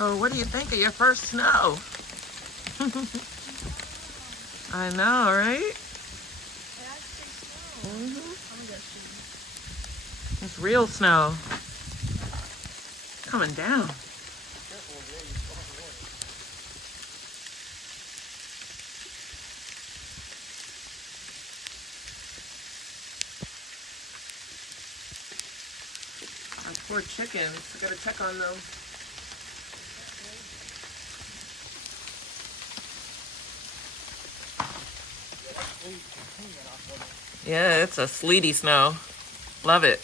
So what do you think of your first snow? I know, right? It's real snow. Coming down. Our poor chickens. I gotta check on them. Yeah, it's a sleety snow. Love it.